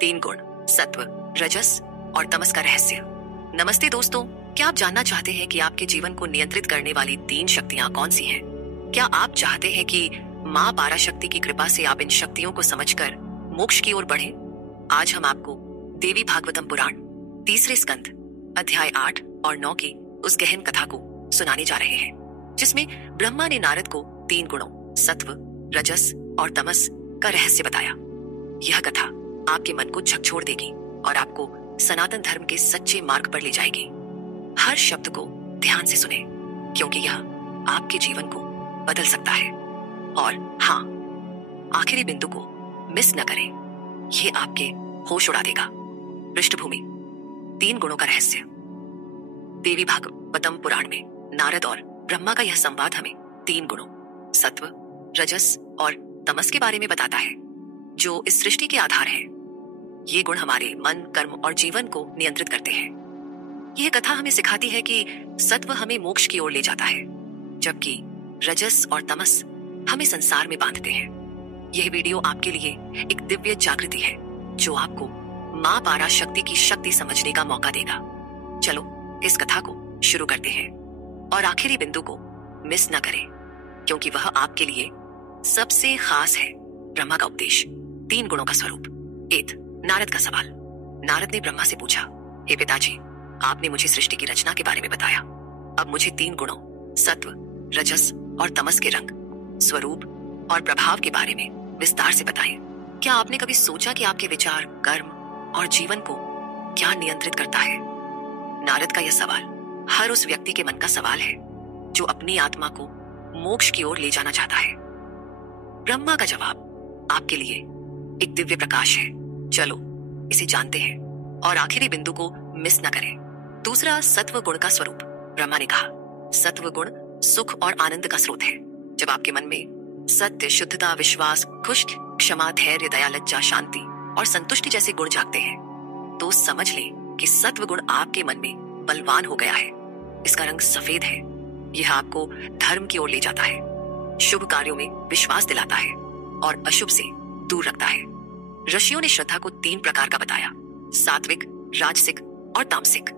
तीन गुण, सत्व, रजस और तमस का रहस्य। नमस्ते दोस्तों, क्या आप जानना चाहते हैं कि आपके जीवन को नियंत्रित करने वाली 3 शक्तियां कौन सी हैं? क्या आप चाहते हैं कि माँ पराशक्ति की कृपा से आप इन शक्तियों को समझकर मोक्ष की ओर बढ़ें? आज हम आपको देवी भागवतम पुराण 3 स्कंद अध्याय 8 और 9 की उस गहन कथा को सुनाने जा रहे हैं, जिसमें ब्रह्मा ने नारद को 3 गुणों सत्व, रजस और तमस का रहस्य बताया। यह कथा आपके मन को झकझोर देगी और आपको सनातन धर्म के सच्चे मार्ग पर ले जाएगी। हर शब्द को ध्यान से सुने, क्योंकि यह आपके जीवन को बदल सकता है। और हाँ, आखिरी बिंदु को मिस न करें, यह आपके होश उड़ा देगा। पृष्ठभूमि: 3 गुणों का रहस्य। देवी भागवतम पुराण में नारद और ब्रह्मा का यह संवाद हमें 3 गुणों सत्व, रजस और तमस के बारे में बताता है, जो इस सृष्टि के आधार हैं। ये गुण हमारे मन, कर्म और जीवन को नियंत्रित करते हैं। यह कथा हमें सिखाती है कि सत्व हमें मोक्ष की ओर ले जाता है, जबकि रजस और तमस हमें संसार में बांधते हैं। यह वीडियो आपके लिए एक दिव्य जागृति है, जो आपको माँ पराशक्ति की शक्ति समझने का मौका देगा। चलो इस कथा को शुरू करते हैं और आखिरी बिंदु को मिस न करें, क्योंकि वह आपके लिए सबसे खास है। ब्रह्मा का उपदेश, 3 गुणों का स्वरूप। एत नारद का सवाल। नारद ने ब्रह्मा से पूछा, हे पिताजी, आपने मुझे सृष्टि की रचना के बारे में बताया। अब मुझे 3 गुणों सत्व, रजस और तमस के रंग, स्वरूप और प्रभाव के बारे में विस्तार से बताएं। क्या आपने कभी सोचा कि आपके विचार, कर्म और जीवन को क्या नियंत्रित करता है? नारद का यह सवाल हर उस व्यक्ति के मन का सवाल है जो अपनी आत्मा को मोक्ष की ओर ले जाना चाहता है। ब्रह्मा का जवाब आपके लिए एक दिव्य प्रकाश है। चलो इसे जानते हैं और आखिरी बिंदु को मिस न करें। दूसरा, सत्व गुण का स्वरूप। ब्रह्मा ने कहा, सत्व गुण सुख और आनंद का स्रोत है। जब आपके मन में सत्य, शुद्धता, विश्वास, खुश, क्षमा, धैर्य, दया, लज्जा, शांति और संतुष्टि जैसे गुण जागते हैं, तो समझ लें कि सत्व गुण आपके मन में बलवान हो गया है। इसका रंग सफेद है। यह आपको धर्म की ओर ले जाता है, शुभ कार्यों में विश्वास दिलाता है और अशुभ से दूर रखता है। ऋषियों ने श्रद्धा को 3 प्रकार का बताया: सात्विक, राजसिक और तामसिक।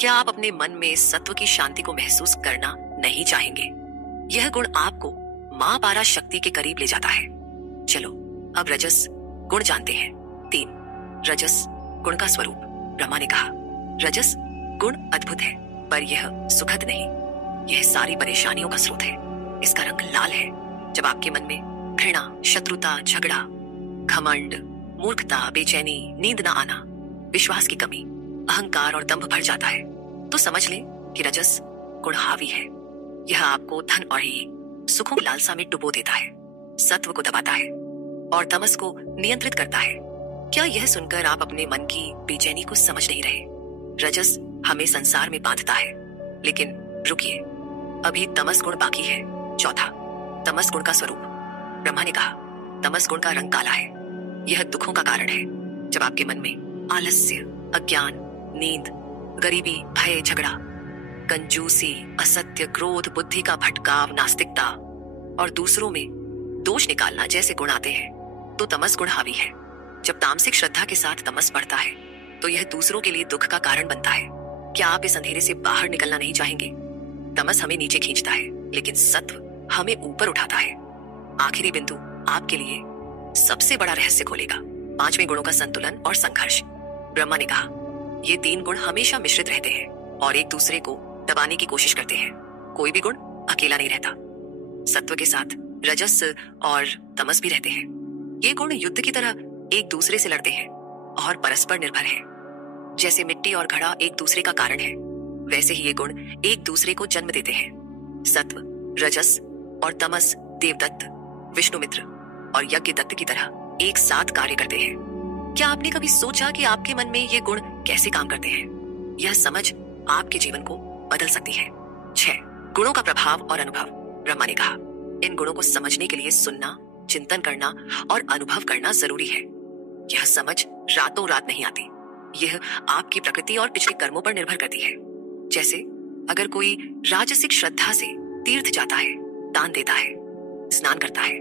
क्या आप अपने मन में सत्व की शांति को महसूस करना नहीं चाहेंगे? यह गुण आपको माँ पराशक्ति के करीब ले जाता है। चलो अब रजस गुण जानते हैं। 3 रजस गुण का स्वरूप। ब्रह्मा ने कहा, रजस गुण अद्भुत है, पर यह सुखद नहीं। यह सारी परेशानियों का स्रोत है। इसका रंग लाल है। जब आपके मन में घृणा, शत्रुता, झगड़ा, घमंड, मूर्खता, बेचैनी, नींद न आना, विश्वास की कमी, अहंकार और दंभ भर जाता है, तो समझ लें कि रजस गुण हावी है। यह आपको धन और सुखों की लालसा में डुबो देता है, सत्व को दबाता है और तमस को नियंत्रित करता है। क्या यह सुनकर आप अपने मन की बेचैनी को समझ नहीं रहे? रजस हमें संसार में बांधता है, लेकिन रुकिए, अभी तमस गुण बाकी है। चौथा, तमस गुण का स्वरूप। ब्रह्मा ने कहा, तमस गुण का रंग काला है। यह दुखों का कारण है। जब आपके मन में आलस्य, अज्ञान, नींद, गरीबी, भय, झगड़ा, कंजूसी, असत्य, क्रोध, बुद्धि का भटकाव, नास्तिकता और दूसरों में दोष निकालना जैसे गुण आते हैं, तो तमस गुण हावी है। जब तामसिक श्रद्धा के साथ तमस बढ़ता है, तो यह दूसरों के लिए दुख का कारण बनता है। क्या आप इस अंधेरे से बाहर निकलना नहीं चाहेंगे? तमस हमें नीचे खींचता है, लेकिन सत्व हमें ऊपर उठाता है। आखिरी बिंदु आपके लिए सबसे बड़ा रहस्य खोलेगा: 5वें गुणों का संतुलन और संघर्ष। ब्रह्मा ने कहा, ये 3 गुण हमेशा मिश्रित रहते हैं और एक दूसरे को दबाने की कोशिश करते हैं। कोई भी गुण अकेला नहीं रहता। सत्व के साथ रजस और तमस भी रहते हैं। ये गुण युद्ध की तरह एक दूसरे से लड़ते हैं और परस्पर निर्भर हैं। जैसे मिट्टी और घड़ा एक दूसरे का कारण है, वैसे ही ये गुण एक दूसरे को जन्म देते हैं। सत्व, रजस और तमस देवदत्त, विष्णुमित्र और यज्ञदत्त की तरह एक साथ कार्य करते हैं। क्या आपने कभी सोचा कि आपके मन में ये गुण कैसे काम करते हैं? यह समझ आपके जीवन को बदल सकती है। 6 गुणों का प्रभाव और अनुभव। ब्रह्मा ने कहा, इन गुणों को समझने के लिए सुनना, चिंतन करना और अनुभव करना जरूरी है। यह समझ रातों रात नहीं आती। यह आपकी प्रकृति और पिछले कर्मों पर निर्भर करती है। जैसे अगर कोई राजसिक श्रद्धा से तीर्थ जाता है, दान देता है, स्नान करता है,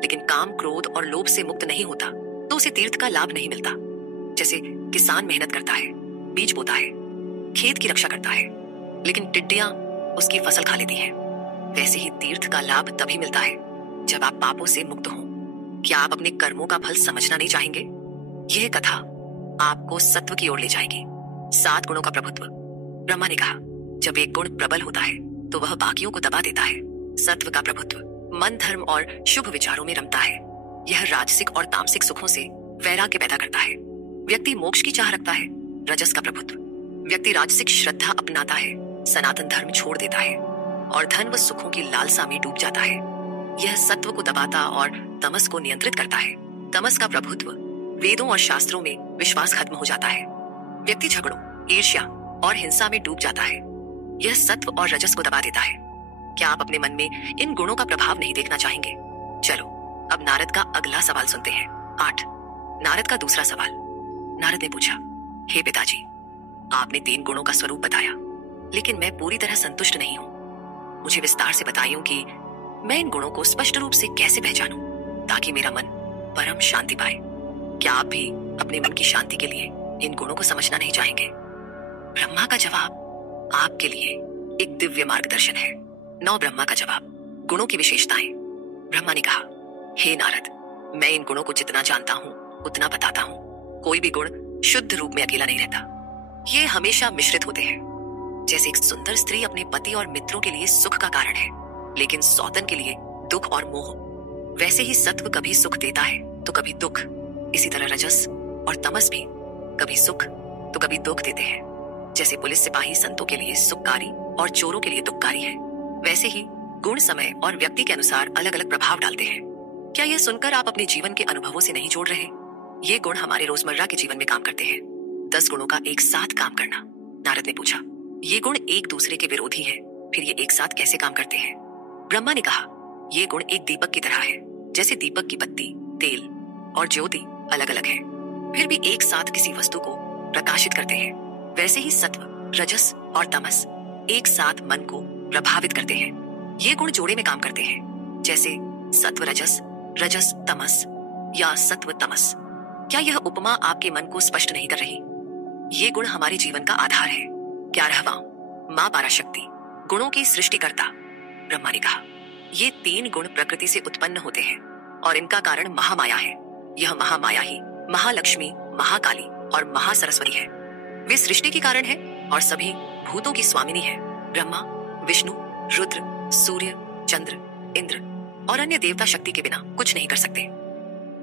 लेकिन काम, क्रोध और लोभ से मुक्त नहीं होता, तो उसे तीर्थ का लाभ नहीं मिलता। जैसे किसान मेहनत करता है, बीज बोता है, खेत की रक्षा करता है, लेकिन टिड्डियां उसकी फसल खा लेती हैं। वैसे ही तीर्थ का लाभ तभी मिलता है जब आप पापों से मुक्त हो। क्या आप अपने कर्मों का फल समझना नहीं चाहेंगे? यह कथा आपको सत्व की ओर ले जाएगी। 7 गुणों का प्रभुत्व। ब्रह्मा ने कहा, जब एक गुण प्रबल होता है तो वह बाकियों को दबा देता है। सत्व का प्रभुत्व मन, धर्म और शुभ विचारों में रमता है। यह राजसिक और तामसिक सुखों से वैराग्य पैदा करता है। व्यक्ति मोक्ष की चाह रखता है। रजस का प्रभुत्व। व्यक्ति राजसिक श्रद्धा अपनाता है, सनातन धर्म छोड़ देता है और धन व सुखों की लालसा में डूब जाता है। यह सत्व को दबाता और तमस को नियंत्रित करता है। तमस का प्रभुत्व। वेदों और शास्त्रों में विश्वास खत्म हो जाता है। व्यक्ति झगड़ों, ईर्ष्या और हिंसा में डूब जाता है। यह सत्व और रजस को दबा देता है। क्या आप अपने मन में इन गुणों का प्रभाव नहीं देखना चाहेंगे? चलो अब नारद का अगला सवाल सुनते हैं। 8। नारद का दूसरा सवाल। नारद ने पूछा, हे पिताजी, आपने 3 गुणों का स्वरूप बताया, लेकिन मैं पूरी तरह संतुष्ट नहीं हूं। मुझे विस्तार से बताइए कि मैं इन गुणों को स्पष्ट रूप से कैसे पहचानूं ताकि मेरा मन परम शांति पाए। क्या आप भी अपने मन की शांति के लिए इन गुणों को समझना नहीं चाहेंगे? ब्रह्मा का जवाब आपके लिए एक दिव्य मार्गदर्शन है। 9 ब्रह्मा का जवाब। गुणों की विशेषताएं। ब्रह्मा ने कहा, हे नारद, मैं इन गुणों को जितना जानता हूं उतना बताता हूं। कोई भी गुण शुद्ध रूप में अकेला नहीं रहता। ये हमेशा मिश्रित होते हैं। जैसे एक सुंदर स्त्री अपने पति और मित्रों के लिए सुख का कारण है, लेकिन सौतन के लिए दुख और मोह, वैसे ही सत्व कभी सुख देता है तो कभी दुख। इसी तरह रजस और तमस भी कभी सुख तो कभी दुख देते हैं। जैसे पुलिस सिपाही संतों के लिए सुखकारी और चोरों के लिए दुखकारी है, वैसे ही गुण समय और व्यक्ति के अनुसार अलग अलग प्रभाव डालते हैं। क्या यह सुनकर आप अपने जीवन के अनुभवों से नहीं जोड़ रहे? ये गुण हमारे रोजमर्रा के जीवन में काम करते हैं। 10 गुणों का एक साथ काम करना। नारद ने पूछा, ये गुण एक दूसरे के विरोधी हैं, फिर ये एक साथ कैसे काम करते हैं? ब्रह्मा ने कहा, ये गुण एक दीपक की तरह है। जैसे दीपक की बत्ती, तेल और ज्योति अलग अलग है, फिर भी एक साथ किसी वस्तु को प्रकाशित करते हैं, वैसे ही सत्व, रजस और तमस एक साथ मन को प्रभावित करते हैं। ये गुण जोड़े में काम करते हैं, जैसे सत्व रजस, रजस तमस या सत्व तमस। क्या यह उपमा आपके मन को स्पष्ट नहीं कर रही? ये गुण हमारे जीवन का आधार है। 11वां, मां पराशक्ति, गुणों की सृष्टिकर्ता। ब्रह्मा ने कहा, ये 3 गुण प्रकृति से उत्पन्न होते हैं और इनका कारण महामाया है। यह महामाया ही महालक्ष्मी, महाकाली और महासरस्वती है। वे सृष्टि के कारण है और सभी भूतों की स्वामिनी है। ब्रह्मा, विष्णु, रुद्र, सूर्य, चंद्र, इंद्र और अन्य देवता शक्ति के बिना कुछ नहीं कर सकते।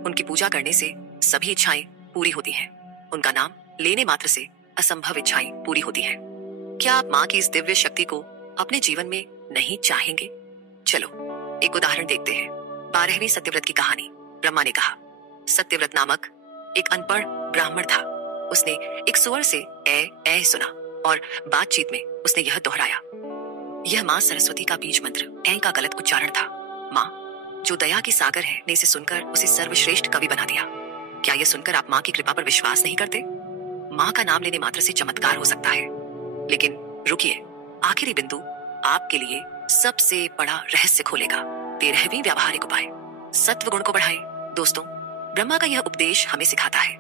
उनकी पूजा करने से सभी इच्छाएं पूरी होती हैं। उनका नाम लेने मात्र से असंभव इच्छाएं पूरी होती हैं। क्या आप माँ की इस दिव्य शक्ति को अपने जीवन में नहीं चाहेंगे? चलो एक उदाहरण देखते हैं। 12वीं सत्यव्रत की कहानी। ब्रह्मा ने कहा, सत्यव्रत नामक एक अनपढ़ ब्राह्मण था। उसने एक सुअर से ए सुना और बातचीत में उसने यह दोहराया। यह माँ सरस्वती का बीज मंत्र ए का गलत उच्चारण था। माँ जो दया की सागर है ने इसे सुनकर उसे सर्वश्रेष्ठ कवि बना दिया। क्या यह सुनकर आप माँ की कृपा पर विश्वास नहीं करते? माँ का नाम लेने मात्र से चमत्कार हो सकता है, लेकिन रुकिए, आखिरी बिंदु आपके लिए सबसे बड़ा रहस्य खोलेगा। 13वीं व्यावहारिक उपाय, सत्व गुण को बढ़ाएं। दोस्तों, ब्रह्मा का यह उपदेश हमें सिखाता है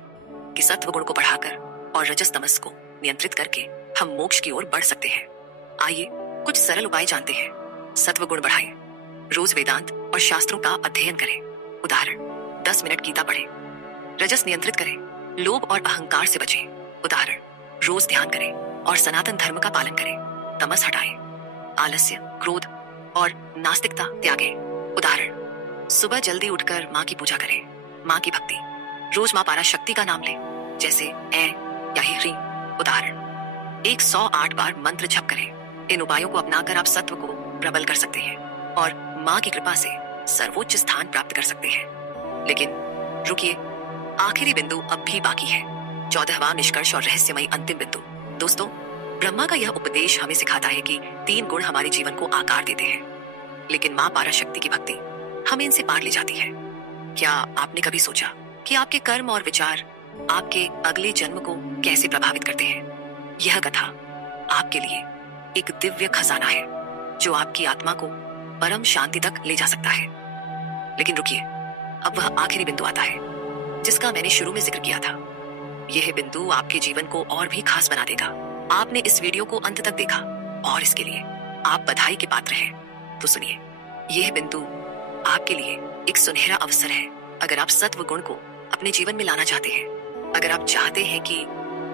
कि सत्व गुण को बढ़ाकर और रजस तमस को नियंत्रित करके हम मोक्ष की ओर बढ़ सकते हैं। आइए कुछ सरल उपाय जानते हैं। सत्व गुण बढ़ाएं। रोज वेदांत और शास्त्रों का अध्ययन करें। उदाहरण, 10 मिनट गीता पढ़ें। रजस नियंत्रित करें। लोभ और अहंकार से बचें। उदाहरण, रोज ध्यान करें और सनातन धर्म का पालन करें। तमस हटाएं। आलस्य, क्रोध और नास्तिकता त्यागें। उदाहरण, सुबह जल्दी उठकर माँ की पूजा करें। माँ की भक्ति, रोज माँ पराशक्ति का नाम लें, जैसे ए या ह्रीं। उदाहरण, 108 बार मंत्र जप करें। इन उपायों को अपनाकर आप सत्व को प्रबल कर सकते हैं और माँ की कृपा से सर्वोच्च स्थान प्राप्त कर सकते हैं। लेकिन रुकिए, आखिरी बिंदु अब भी बाकी है। 14वां निष्कर्ष और रहस्यमयी अंतिम बिंदु। दोस्तों, ब्रह्मा का यह उपदेश हमें सिखाता है कि 3 गुण हमारे जीवन को आकार देते हैं, लेकिन माँ पराशक्ति की भक्ति हमें इनसे पार ले जाती है। क्या आपने कभी सोचा कि आपके कर्म और विचार आपके अगले जन्म को कैसे प्रभावित करते हैं? यह कथा आपके लिए एक दिव्य खजाना है जो आपकी आत्मा को परम शांति तक ले जा सकता है। लेकिन रुकिए, अब वह आखिरी बिंदु आता है जिसका मैंने शुरू में जिक्र किया था। यह बिंदु आपके जीवन को और भी खास बना देगा। आपने इस वीडियो को अंत तक देखा और इसके लिए आप बधाई के पात्र हैं। तो सुनिए, यह बिंदु आपके लिए एक सुनहरा अवसर है। अगर आप सत्व गुण को अपने जीवन में लाना चाहते हैं, अगर आप चाहते हैं कि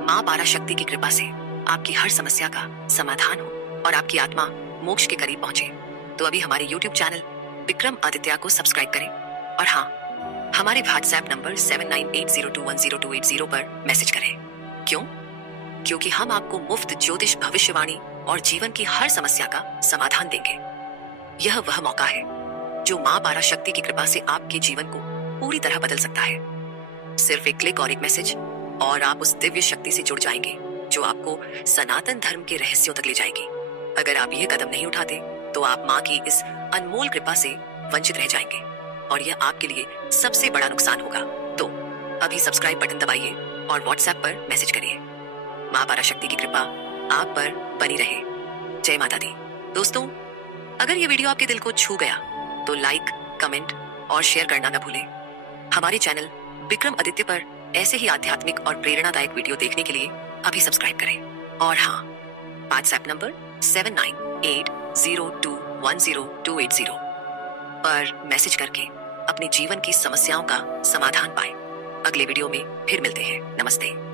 माँ पराशक्ति की कृपा से आपकी हर समस्या का समाधान हो और आपकी आत्मा मोक्ष के करीब पहुंचे, तो अभी हमारे YouTube चैनल विक्रम आदित्य को सब्सक्राइब करें। और हाँ, हमारे व्हाट्सएप नंबर 7980210280 पर मैसेज करें। क्यों? क्योंकि हम आपको मुफ्त ज्योतिष भविष्यवाणी और जीवन की हर समस्या का समाधान देंगे। यह वह मौका है जो माँ पराशक्ति की कृपा से आपके जीवन को पूरी तरह बदल सकता है। सिर्फ एक क्लिक और एक मैसेज और आप उस दिव्य शक्ति से जुड़ जाएंगे जो आपको सनातन धर्म के रहस्यों तक ले जाएगी। अगर आप यह कदम नहीं उठाते तो आप माँ की इस अनमोल कृपा से वंचित रह जाएंगे और यह आपके लिए सबसे बड़ा नुकसान होगा। तो अभी सब्सक्राइब बटन दबाइए और व्हाट्सएप पर मैसेज करिए। माँ पराशक्ति की कृपा आप पर बनी रहे। जय माता दी। दोस्तों, अगर ये वीडियो आपके दिल को छू गया तो लाइक, कमेंट और शेयर करना न भूलें। हमारे चैनल विक्रम आदित्य पर ऐसे ही आध्यात्मिक और प्रेरणादायक वीडियो देखने के लिए अभी सब्सक्राइब करें। और हाँ, व्हाट्सएप नंबर 7980210280 पर मैसेज करके अपने जीवन की समस्याओं का समाधान पाएं। अगले वीडियो में फिर मिलते हैं। नमस्ते।